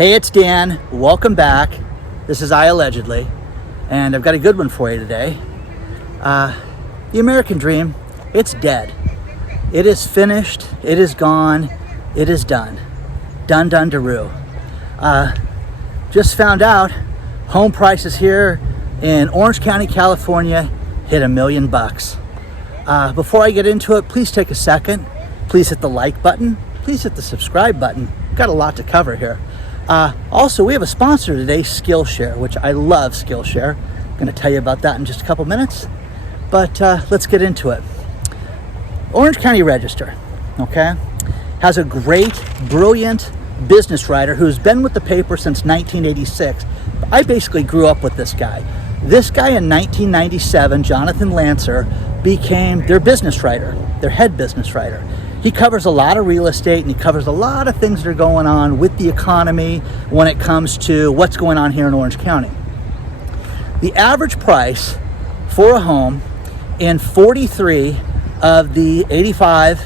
Hey, it's Dan. Welcome back. This is iAllegedly, and I've got a good one for you today. The American dream, it's dead. It is finished. It is gone. It is done. Done, daroo. Just found out home prices here in Orange County, California hit $1 million. Before I get into it, please take a second. Please hit the like button. Please hit the subscribe button. Got a lot to cover here. Also, we have a sponsor today, Skillshare, which I love Skillshare. I'm going to tell you about that in just a couple minutes. But let's get into it. Orange County Register, okay, has a great, brilliant business writer who's been with the paper since 1986. I basically grew up with this guy. This guy in 1997, Jonathan Lancer, became their business writer, their head business writer. He covers a lot of real estate, and he covers a lot of things that are going on with the economy when it comes to what's going on here in Orange County. The average price for a home in 43 of the 85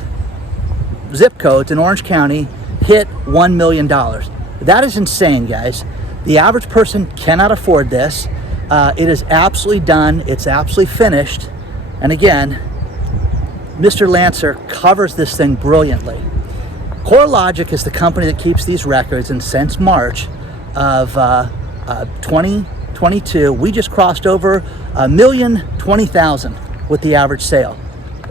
zip codes in Orange County hit $1 million. That is insane, guys. The average person cannot afford this. It is absolutely done. It's absolutely finished. And again, Mr. Lancer covers this thing brilliantly. CoreLogic is the company that keeps these records, and since March of 2022, we just crossed over 1,020,000 with the average sale.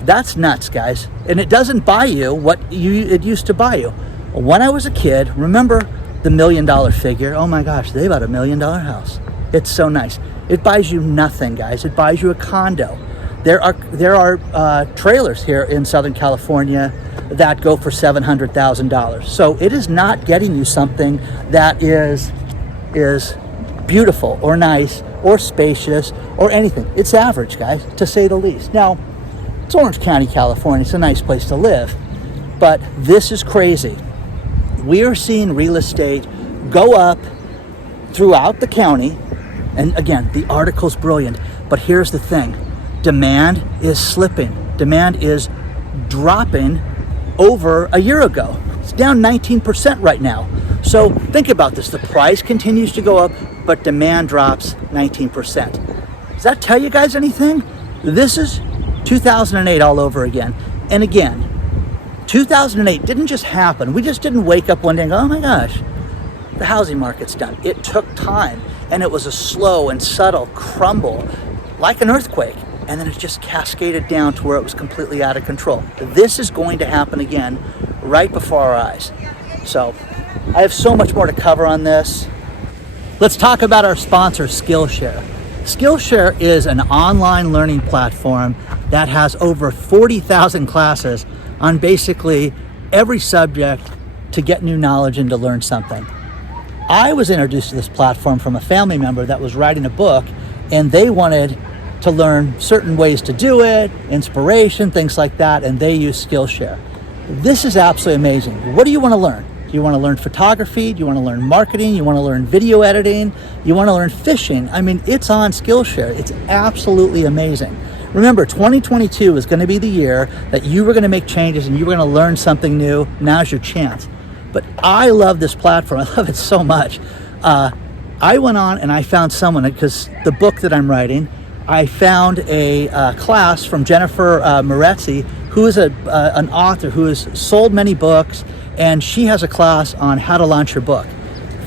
That's nuts, guys. And it doesn't buy you what it used to buy you. When I was a kid, remember the $1 million figure? Oh my gosh, they bought $1 million house. It's so nice. It buys you nothing, guys. It buys you a condo. There are trailers here in Southern California that go for $700,000. So it is not getting you something that is beautiful or nice or spacious or anything. It's average, guys, to say the least. Now, it's Orange County, California. It's a nice place to live, but this is crazy. We are seeing real estate go up throughout the county. And again, the article's brilliant, but here's the thing. Demand is slipping. Demand is dropping over a year ago. It's down 19% right now. So think about this. The price continues to go up, but demand drops 19%. Does that tell you guys anything? This is 2008 all over again. And again, 2008 didn't just happen. We just didn't wake up one day and go, oh my gosh, the housing market's done. It took time, and it was a slow and subtle crumble like an earthquake. And then it just cascaded down to where it was completely out of control. This is going to happen again right before our eyes. So I have so much more to cover on this. Let's talk about our sponsor, Skillshare. Skillshare is an online learning platform that has over 40,000 classes on basically every subject to get new knowledge and to learn something. I was introduced to this platform from a family member that was writing a book, and they wanted to learn certain ways to do it, inspiration, things like that, and they use Skillshare. This is absolutely amazing. What do you want to learn? Do you want to learn photography? Do you want to learn marketing? You want to learn video editing? You want to learn fishing? I mean, it's on Skillshare. It's absolutely amazing. Remember, 2022 is going to be the year that you were going to make changes and you were going to learn something new. Now's your chance. But I love this platform. I love it so much. I went on and I found someone, because the book that I'm writing, I found a class from Jennifer Moretzi, who is an author who has sold many books, and she has a class on how to launch your book.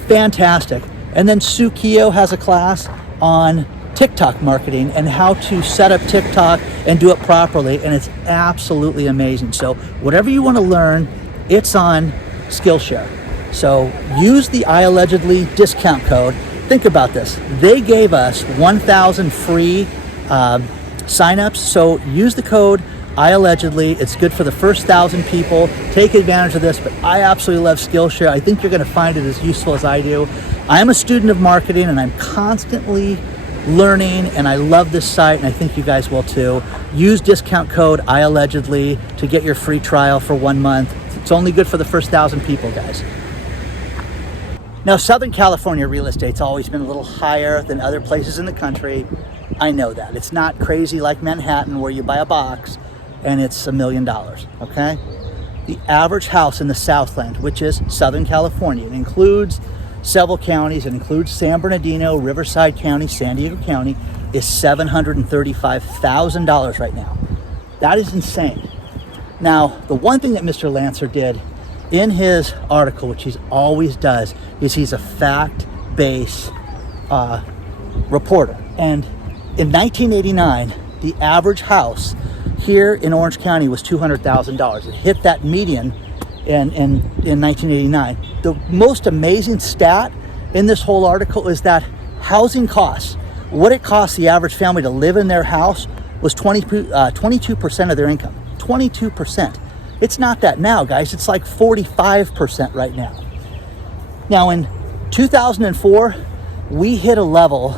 Fantastic. And then Sue Keogh has a class on TikTok marketing and how to set up TikTok and do it properly, and it's absolutely amazing. So whatever you want to learn, it's on Skillshare. So use the iAllegedly discount code. Think about this. They gave us 1,000 free signups. So use the code iAllegedly. It's good for the first 1,000 people. Take advantage of this. But I absolutely love Skillshare. I think you're going to find it as useful as I do. I am a student of marketing, and I'm constantly learning, and I love this site, and I think you guys will too. Use discount code iAllegedly to get your free trial for 1 month. It's only good for the first 1,000 people, guys. Now, Southern California real estate's always been a little higher than other places in the country. I know that. It's not crazy like Manhattan where you buy a box and it's $1 million, okay? The average house in the Southland, which is Southern California, includes several counties, it includes San Bernardino, Riverside County, San Diego County, is $735,000 right now. That is insane. Now, the one thing that Mr. Lancer did in his article, which he always does, is he's a fact-based reporter. And in 1989, the average house here in Orange County was $200,000. It hit that median in 1989. The most amazing stat in this whole article is that housing costs, what it costs the average family to live in their house, was 22% of their income. 22%. It's not that now, guys. It's like 45% right now. Now, in 2004, we hit a level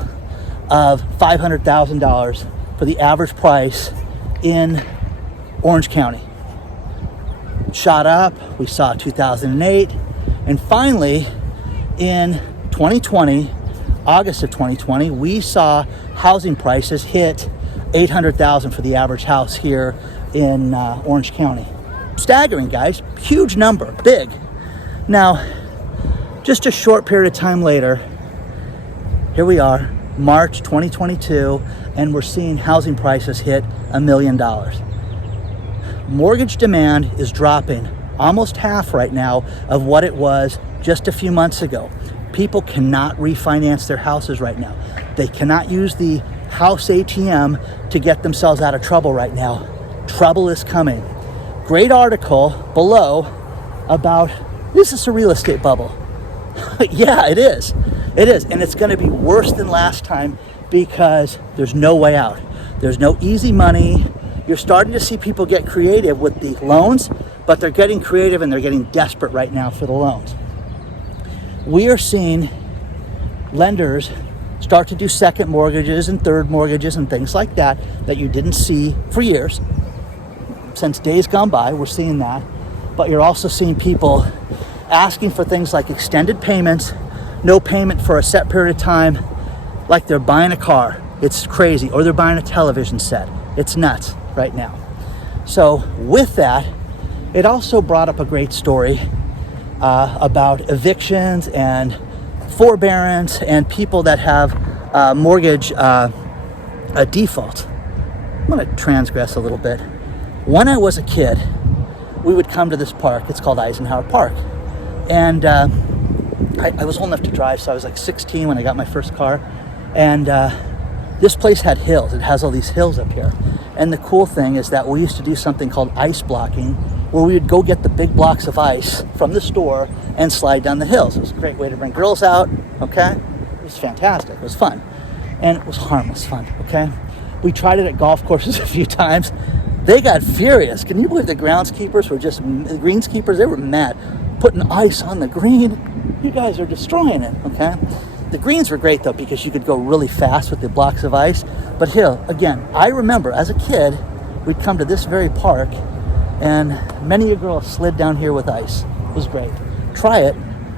of $500,000 for the average price in Orange County. Shot up. We saw 2008. And finally, in 2020, August of 2020, we saw housing prices hit $800,000 for the average house here in Orange County. Staggering, guys. Huge number. Big. Now, just a short period of time later, here we are, March 2022, and we're seeing housing prices hit $1 million. Mortgage demand is dropping almost half right now of what it was just a few months ago. People cannot refinance their houses right now. They cannot use the house ATM to get themselves out of trouble right now. Trouble is coming. Great article below about, is this a real estate bubble? Yeah, it is. It is. And it's going to be worse than last time because there's no way out. There's no easy money. You're starting to see people get creative with the loans, but they're getting creative and they're getting desperate right now for the loans. We are seeing lenders start to do second mortgages and third mortgages and things like that you didn't see for years. Since days gone by, we're seeing that. But you're also seeing people asking for things like extended payments, no payment for a set period of time, like they're buying a car. It's crazy. Or they're buying a television set. It's nuts right now. So with that, it also brought up a great story about evictions and forbearance and people that have mortgage a default. I'm going to transgress a little bit. When I was a kid, we would come to this park. It's called Eisenhower Park. And I was old enough to drive, so I was like 16 when I got my first car. And this place had hills. It has all these hills up here. And the cool thing is that we used to do something called ice blocking, where we would go get the big blocks of ice from the store and slide down the hills. It was a great way to bring girls out, okay? It was fantastic. It was fun. And it was harmless fun, okay? We tried it at golf courses a few times. They got furious. Can you believe the greenskeepers they were mad. Putting ice on the green. You guys are destroying it, okay? The greens were great though because you could go really fast with the blocks of ice. But here, again, I remember as a kid, we'd come to this very park and many a girl slid down here with ice. It was great. Try it.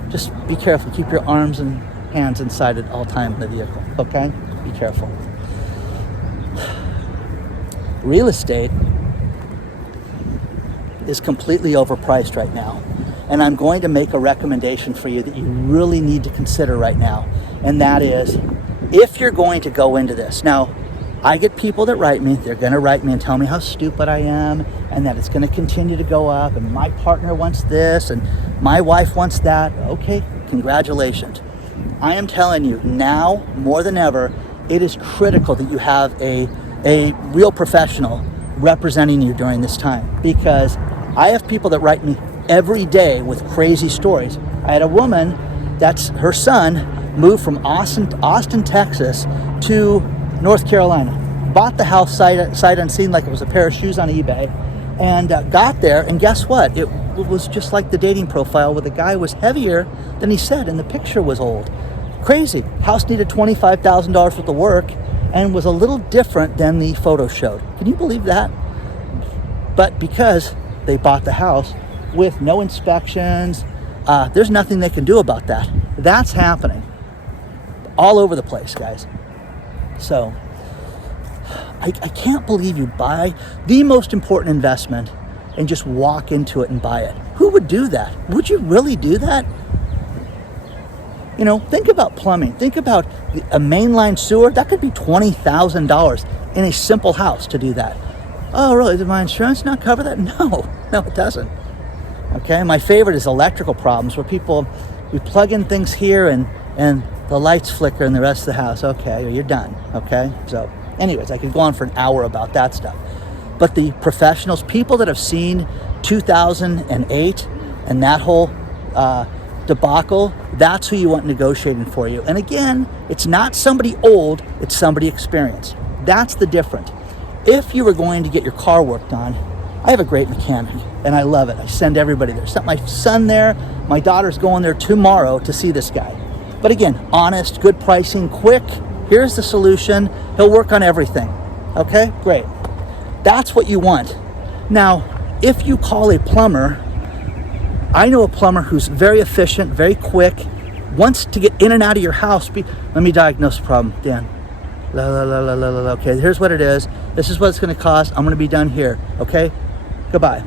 Just be careful. Keep your arms and hands inside at all times in the vehicle, okay? Be careful. Real estate is completely overpriced right now. And I'm going to make a recommendation for you that you really need to consider right now. And that is, if you're going to go into this. Now, I get people that write me. They're going to write me and tell me how stupid I am and that it's going to continue to go up and my partner wants this and my wife wants that. Okay, congratulations. I am telling you now, more than ever, it is critical that you have a real professional representing you during this time, because I have people that write me every day with crazy stories. I had a woman that's her son moved from Austin, Texas to North Carolina, bought the house sight unseen like it was a pair of shoes on eBay, and got there, and guess what? It was just like the dating profile where the guy was heavier than he said and the picture was old. Crazy. House needed $25,000 worth of work and was a little different than the photo showed. Can you believe that? But because they bought the house with no inspections, there's nothing they can do about that. That's happening all over the place, guys. So I can't believe you buy the most important investment and just walk into it and buy it. Who would do that? Would you really do that? Think about plumbing. Think about a mainline sewer. That could be $20,000 in a simple house to do that. Oh, really? Did my insurance not cover that? No, it doesn't. Okay, my favorite is electrical problems where we plug in things here and the lights flicker in the rest of the house. Okay, you're done. Okay, so anyways, I could go on for an hour about that stuff. But the professionals, people that have seen 2008 and that whole debacle, that's who you want negotiating for you. And again, it's not somebody old, it's somebody experienced. That's the difference. If you were going to get your car worked on, I have a great mechanic and I love it. I send everybody there. Sent my son there. My daughter's going there tomorrow to see this guy. But again, honest, good pricing, quick. Here's the solution. He'll work on everything. Okay, great. That's what you want. Now, if you call a plumber, I know a plumber who's very efficient, very quick, wants to get in and out of your house. Let me diagnose the problem, Dan. Okay, here's what it is. This is what it's going to cost. I'm going to be done here. Okay, goodbye.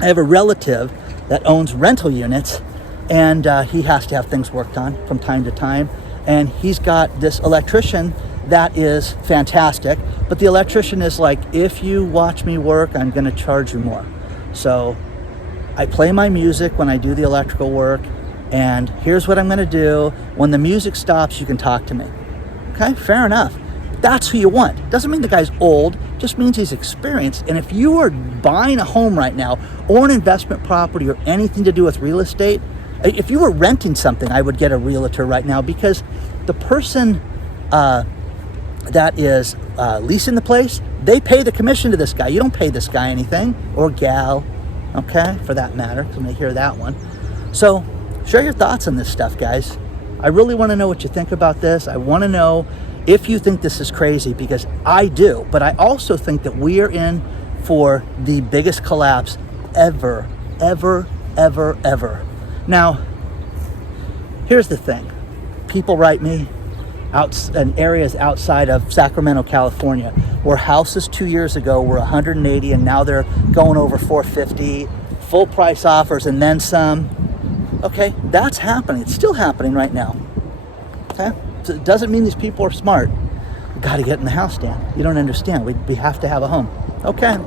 I have a relative that owns rental units, and he has to have things worked on from time to time. And he's got this electrician that is fantastic. But the electrician is like, if you watch me work, I'm going to charge you more. So I play my music when I do the electrical work, and here's what I'm going to do. When the music stops, you can talk to me. Okay, fair enough. That's who you want. Doesn't mean the guy's old, just means he's experienced. And if you are buying a home right now, or an investment property, or anything to do with real estate, if you were renting something, I would get a realtor right now, because the person that is leasing the place, they pay the commission to this guy. You don't pay this guy anything, or gal. Okay, for that matter, because I'm going to hear that one. So share your thoughts on this stuff, guys. I really want to know what you think about this. I want to know if you think this is crazy, because I do. But I also think that we are in for the biggest collapse ever. Now, here's the thing. People write me out in areas outside of Sacramento, California, where houses 2 years ago were 180 and now they're going over 450, full price offers and then some. Okay, that's happening. It's still happening right now. Okay, so it doesn't mean these people are smart. You got to get in the house, Dan. You don't understand. We have to have a home. Okay.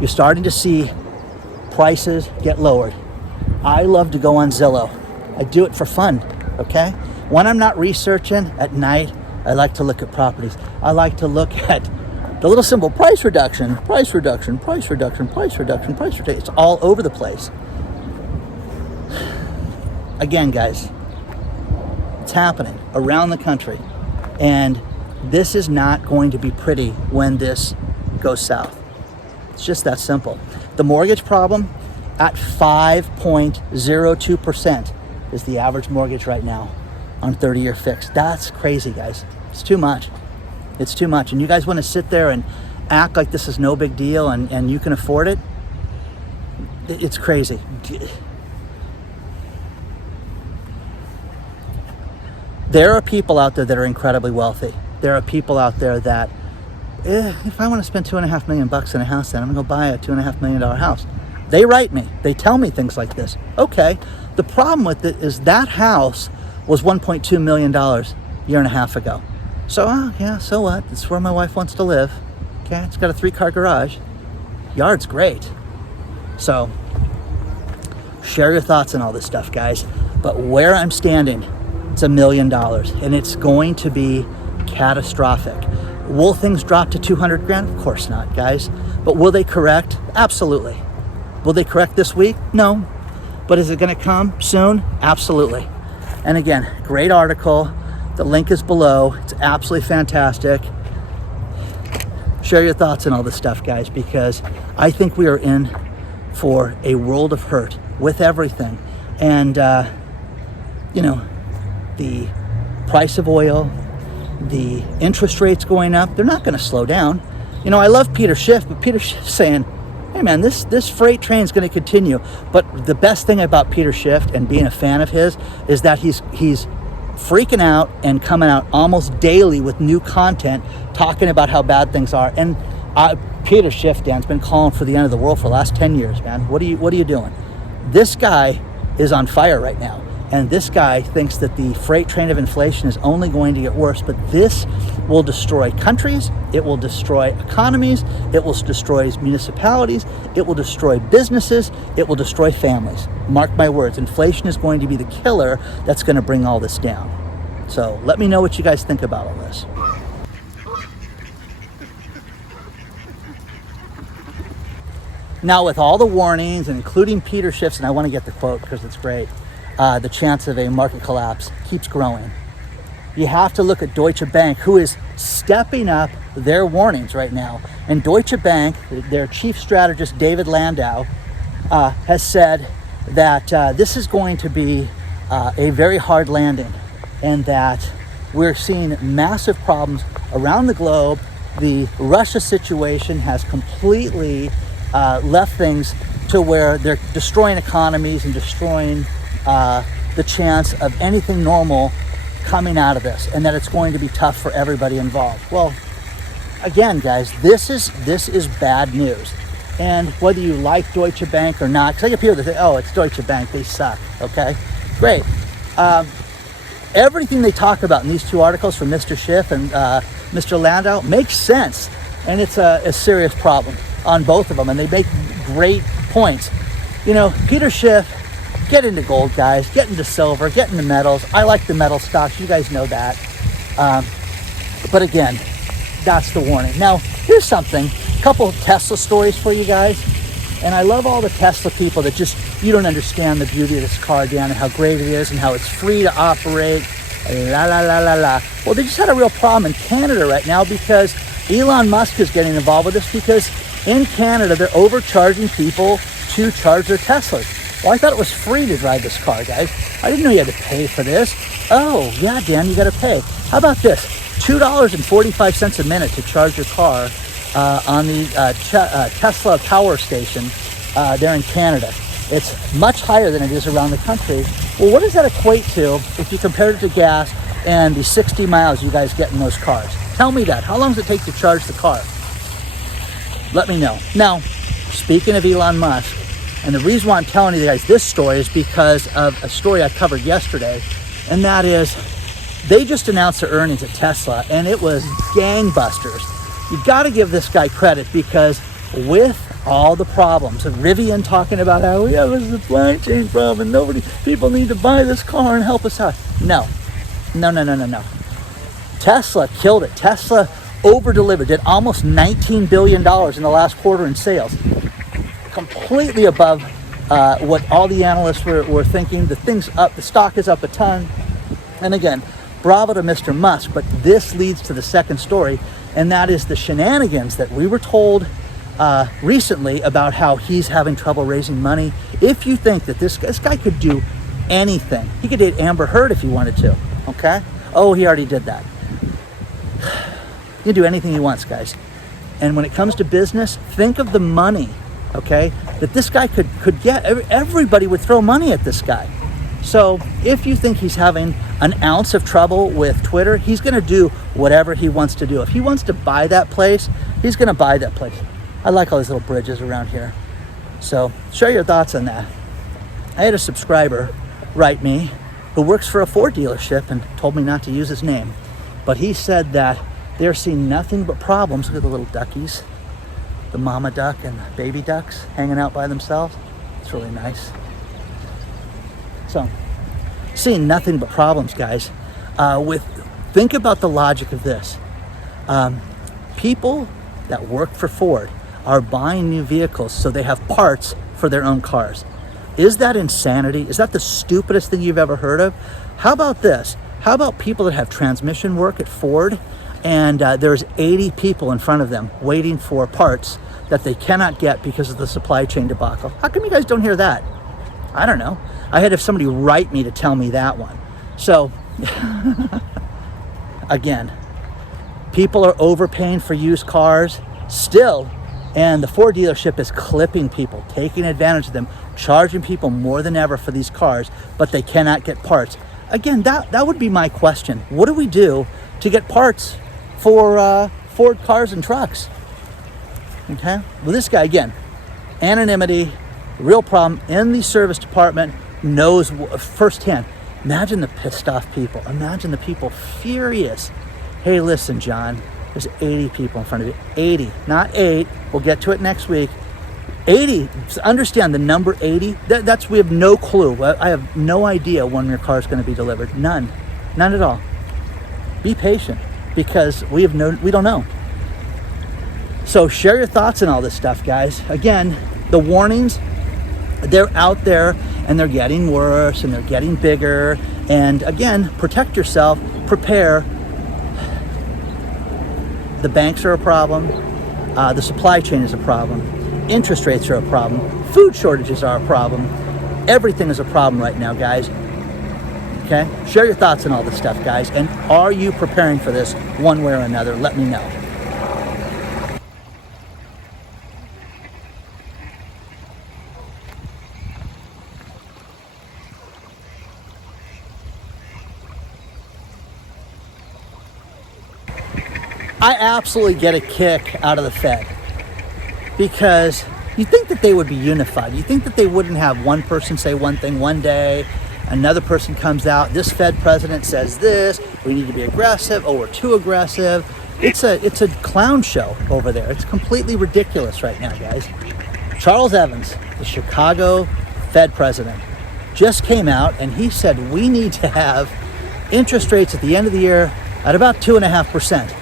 You're starting to see prices get lowered. I love to go on Zillow. I do it for fun, okay? When I'm not researching at night, I like to look at properties. I like to look at the little symbol, price reduction. It's all over the place. Again, guys, it's happening around the country. And this is not going to be pretty when this goes south. It's just that simple. The mortgage problem at 5.02% is the average mortgage right now on 30-year fixed. That's crazy, guys. It's too much. It's too much. And you guys want to sit there and act like this is no big deal and you can afford it? It's crazy. There are people out there that are incredibly wealthy. There are people out there that, if I want to spend $2.5 million in a house, then I'm going to go buy a $2.5 million house. They write me. They tell me things like this. Okay. The problem with it is that house was $1.2 million a year and a half ago. So, yeah, so what? It's where my wife wants to live. Okay. It's got a 3-car garage. Yard's great. So, share your thoughts on all this stuff, guys. But where I'm standing, it's $1 million. And it's going to be catastrophic. Will things drop to 200 grand? Of course not, guys. But will they correct? Absolutely. Will they correct this week? No. But is it going to come soon? Absolutely. And again, great article. The link is below. It's absolutely fantastic. Share your thoughts on all this stuff, guys, because I think we are in for a world of hurt with everything. And, the price of oil, the interest rates going up, they're not going to slow down. I love Peter Schiff, but Peter Schiff's saying, hey man, this freight train is going to continue. But the best thing about Peter Schiff and being a fan of his is that he's freaking out and coming out almost daily with new content talking about how bad things are. And Peter Schiff, Dan's been calling for the end of the world for the last 10 years, man. What are you doing? This guy is on fire right now. And this guy thinks that the freight train of inflation is only going to get worse, but this will destroy countries, it will destroy economies, it will destroy municipalities, it will destroy businesses, it will destroy families. Mark my words, inflation is going to be the killer that's going to bring all this down. So let me know what you guys think about all this. Now, with all the warnings, and including Peter Schiff's, and I want to get the quote because it's great, the chance of a market collapse keeps growing. You have to look at Deutsche Bank, who is stepping up their warnings right now. And Deutsche Bank, their chief strategist, David Landau, has said that this is going to be a very hard landing, and that we're seeing massive problems around the globe. The Russia situation has completely left things to where they're destroying economies and destroying the chance of anything normal coming out of this, and that it's going to be tough for everybody involved. Well, again, guys, this is bad news. And whether you like Deutsche Bank or not, because I get people that say, oh, it's Deutsche Bank, they suck, okay? Great. Everything they talk about in these two articles from Mr. Schiff and Mr. Landau makes sense, and it's a serious problem on both of them, and they make great points. You know, Peter Schiff, get into gold, guys, get into silver, get into metals. I like the metal stocks, you guys know that. But again, that's the warning. Now, here's something, a couple of Tesla stories for you guys. And I love all the Tesla people that just, you don't understand the beauty of this car, Dan, and how great it is and how it's free to operate, la, la, la, la, la. Well, they just had a real problem in Canada right now because Elon Musk is getting involved with this, because in Canada, they're overcharging people to charge their Teslas. Well, I thought it was free to drive this car, guys. I didn't know you had to pay for this. Oh, yeah, Dan, you got to pay. How about this? $2.45 a minute to charge your car on the Tesla power station there in Canada. It's much higher than it is around the country. Well, what does that equate to if you compare it to gas and the 60 miles you guys get in those cars? Tell me that. How long does it take to charge the car? Let me know. Now, speaking of Elon Musk, and the reason why I'm telling you guys this story is because of a story I covered yesterday, and that is they just announced their earnings at Tesla, and it was gangbusters. You got to give this guy credit, because with all the problems, and Rivian talking about how we have a supply chain problem, people need to buy this car and help us out. No. Tesla killed it. Tesla over-delivered, did almost $19 billion in the last quarter in sales. Completely above what all the analysts were thinking. The stock is up a ton. And again, bravo to Mr. Musk, but this leads to the second story, and that is the shenanigans that we were told recently about how he's having trouble raising money. If you think that this guy could do anything, he could date Amber Heard if he wanted to, okay? Oh, he already did that. He can do anything he wants, guys. And when it comes to business, think of the money, okay, that this guy could get. Everybody would throw money at this guy. So if you think he's having an ounce of trouble with Twitter, he's going to do whatever he wants to do. If he wants to buy that place, he's going to buy that place. I like all these little bridges around here. So share your thoughts on that. I had a subscriber write me who works for a Ford dealership and told me not to use his name. But he said that they're seeing nothing but problems. Look at the little duckies, the mama duck and the baby ducks hanging out by themselves. It's really nice. So, seeing nothing but problems, guys. Think about the logic of this. People that work for Ford are buying new vehicles so they have parts for their own cars. Is that insanity? Is that the stupidest thing you've ever heard of? How about this? How about people that have transmission work at Ford, and there's 80 people in front of them waiting for parts that they cannot get because of the supply chain debacle? How come you guys don't hear that? I don't know. I had somebody write me to tell me that one. So, again, people are overpaying for used cars still, and the Ford dealership is clipping people, taking advantage of them, charging people more than ever for these cars, but they cannot get parts. Again, that would be my question. What do we do to get parts for Ford cars and trucks? Okay. Well, this guy, again, anonymity, real problem in the service department. knows firsthand. Imagine the pissed off people. Imagine the people furious. Hey, listen, John, there's 80 people in front of you. 80, not 8. We'll get to it next week. 80. Understand the number 80. We have no clue. I have no idea when your car is going to be delivered. None at all. Be patient, because we don't know. So share your thoughts on all this stuff, guys. Again, the warnings, they're out there, and they're getting worse, and they're getting bigger. And again, protect yourself, prepare. The banks are a problem. The supply chain is a problem. Interest rates are a problem. Food shortages are a problem. Everything is a problem right now, guys. Okay? Share your thoughts on all this stuff, guys. And are you preparing for this one way or another? Let me know. I absolutely get a kick out of the Fed, because you think that they would be unified. You think that they wouldn't have one person say one thing one day, another person comes out, this Fed president says this, we need to be aggressive, oh, we're too aggressive. It's a clown show over there. It's completely ridiculous right now, guys. Charles Evans, the Chicago Fed president, just came out and he said we need to have interest rates at the end of the year at about 2.5%.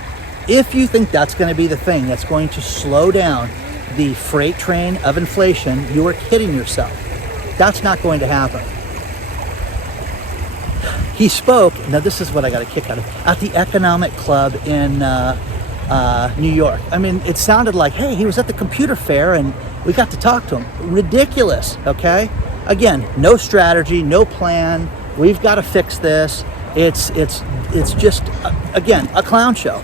If you think that's going to be the thing that's going to slow down the freight train of inflation, you are kidding yourself. That's not going to happen. He spoke, now this is what I got a kick out of, at the Economic Club in New York. I mean, it sounded like, hey, he was at the computer fair and we got to talk to him. Ridiculous, okay? Again, no strategy, no plan. We've got to fix this. It's just, again, a clown show.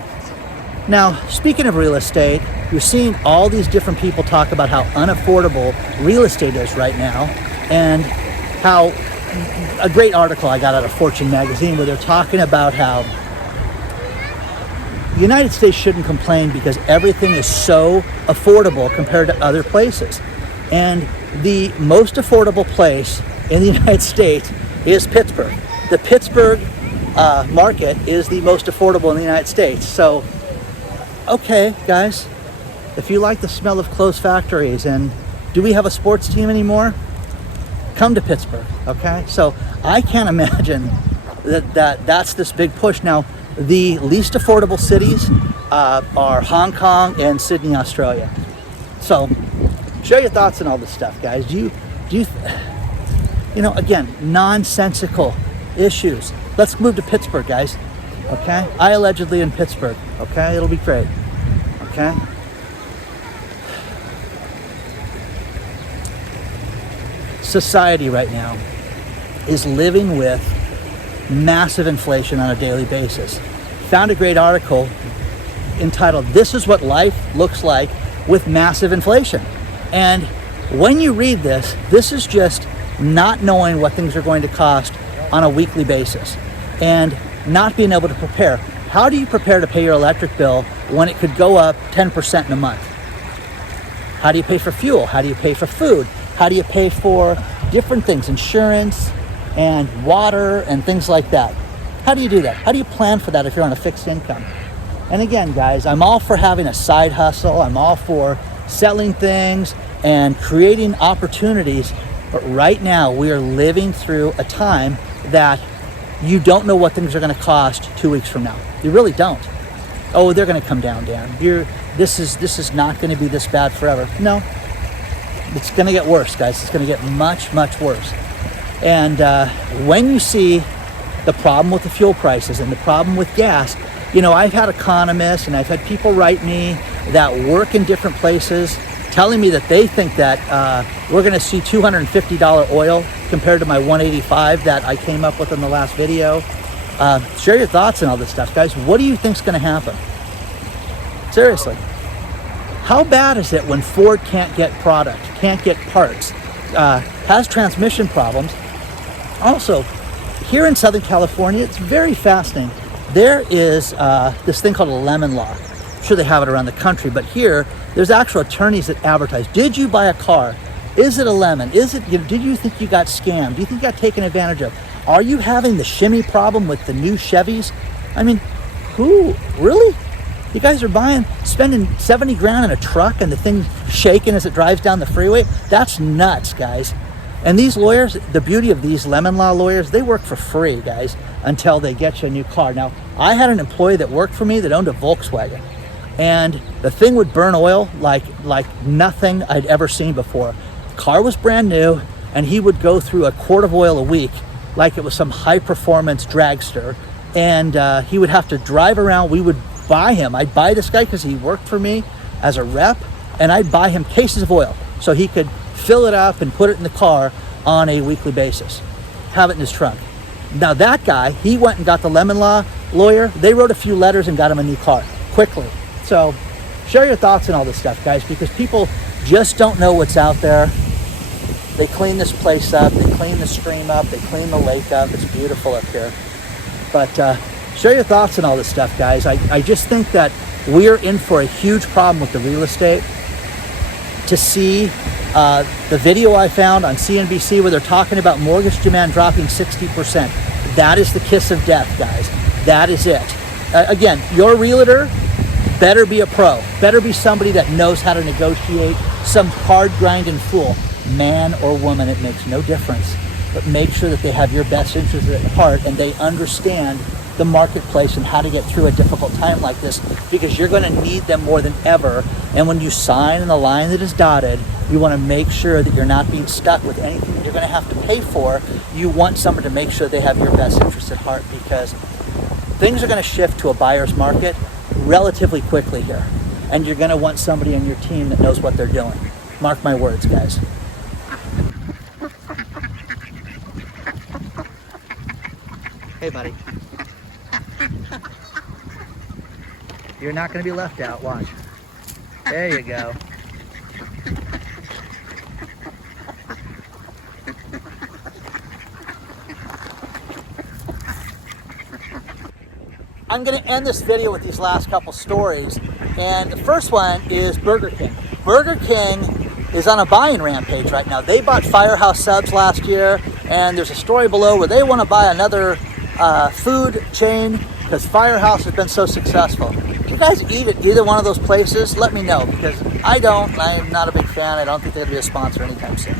Now, speaking of real estate, you're seeing all these different people talk about how unaffordable real estate is right now, and how a great article I got out of Fortune magazine where they're talking about how the United States shouldn't complain because everything is so affordable compared to other places. And the most affordable place in the United States is Pittsburgh. The Pittsburgh market is the most affordable in the United States. So, okay, guys, if you like the smell of closed factories and do we have a sports team anymore? Come to Pittsburgh, okay? So I can't imagine that's this big push. Now, the least affordable cities are Hong Kong and Sydney, Australia. So share your thoughts on all this stuff, guys. Do you again, nonsensical issues. Let's move to Pittsburgh, guys. Okay, iAllegedly in Pittsburgh. Okay, it'll be great. Okay. Society right now is living with massive inflation on a daily basis. Found a great article entitled, "This is what life looks like with massive inflation." And when you read this, this is just not knowing what things are going to cost on a weekly basis and not being able to prepare. How do you prepare to pay your electric bill when it could go up 10% in a month? How do you pay for fuel? How do you pay for food? How do you pay for different things, insurance and water and things like that? How do you do that? How do you plan for that if you're on a fixed income? And again, guys, I'm all for having a side hustle. I'm all for selling things and creating opportunities. But right now, we are living through a time that you don't know what things are going to cost 2 weeks from now. You really don't. Oh, they're going to come down, Dan. This is not going to be this bad forever. No, it's going to get worse, guys. It's going to get much, much worse. And when you see the problem with the fuel prices and the problem with gas, I've had economists and I've had people write me that work in different places telling me that they think that we're going to see $250 oil compared to my $185 that I came up with in the last video. Share your thoughts on all this stuff, guys. What do you think is going to happen? Seriously. How bad is it when Ford can't get product, can't get parts, has transmission problems? Also, here in Southern California, it's very fascinating. There is this thing called a lemon law. I'm sure they have it around the country, but here, there's actual attorneys that advertise. Did you buy a car Is it a lemon? Is it, did you think you got scammed? Do you think you got taken advantage of? Are you having the shimmy problem with the new Chevys? I mean, who, really? You guys are spending 70 grand in a truck and the thing's shaking as it drives down the freeway? That's nuts, guys. And these lawyers, the beauty of these lemon law lawyers, they work for free, guys, until they get you a new car. Now, I had an employee that worked for me that owned a Volkswagen, and the thing would burn oil like nothing I'd ever seen before. The car was brand new, and he would go through a quart of oil a week like it was some high-performance dragster, and he would have to drive around. We would buy him. I'd buy this guy because he worked for me as a rep, and I'd buy him cases of oil so he could fill it up and put it in the car on a weekly basis, have it in his trunk. Now that guy, he went and got the lemon law lawyer. They wrote a few letters and got him a new car quickly. So share your thoughts on all this stuff, guys, because people just don't know what's out there. They clean this place up, they clean the stream up, they clean the lake up. It's beautiful up here. But share your thoughts on all this stuff, guys. I just think that we're in for a huge problem with the real estate. To see the video I found on CNBC where they're talking about mortgage demand dropping 60%. That is the kiss of death, guys. That is it. Again, your realtor better be a pro. Better be somebody that knows how to negotiate. Some hard grinding fool, man or woman, it makes no difference. But make sure that they have your best interest at heart and they understand the marketplace and how to get through a difficult time like this, because you're going to need them more than ever. And when you sign in the line that is dotted, you want to make sure that you're not being stuck with anything that you're going to have to pay for. You want someone to make sure they have your best interest at heart, because things are going to shift to a buyer's market relatively quickly here. And you're going to want somebody on your team that knows what they're doing. Mark my words, guys. Hey, buddy. You're not going to be left out. Watch. There you go. I'm going to end this video with these last couple stories. And the first one is Burger King. Burger King is on a buying rampage right now. They bought Firehouse Subs last year, and there's a story below where they want to buy another food chain because Firehouse has been so successful. If you guys eat at either one of those places, let me know, because I don't. I'm not a big fan. I don't think they're going to be a sponsor anytime soon.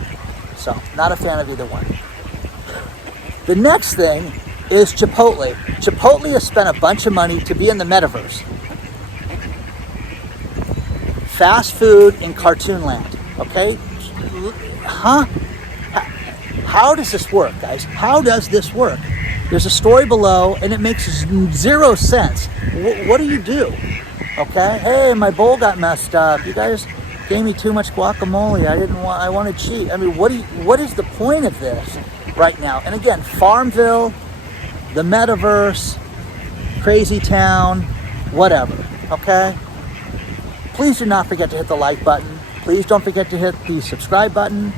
So, not a fan of either one. The next thing is Chipotle. Chipotle has spent a bunch of money to be in the metaverse. Fast food in cartoon land, okay? Huh? How does this work, guys? How does this work? There's a story below, and it makes zero sense. What do you do? Okay? Hey, my bowl got messed up. You guys gave me too much guacamole. I want to cheat. I mean, what is the point of this right now? And again, Farmville, the metaverse, crazy town, whatever. Okay? Please do not forget to hit the like button. Please don't forget to hit the subscribe button.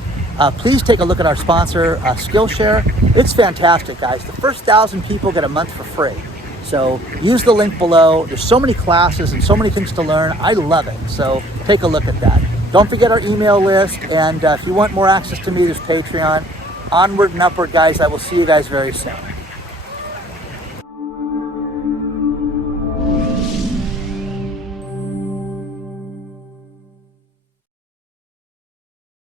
Please take a look at our sponsor, Skillshare. It's fantastic, guys. The first 1,000 people get a month for free. So use the link below. There's so many classes and so many things to learn. I love it. So take a look at that. Don't forget our email list. And if you want more access to me, there's Patreon. Onward and upward, guys. I will see you guys very soon.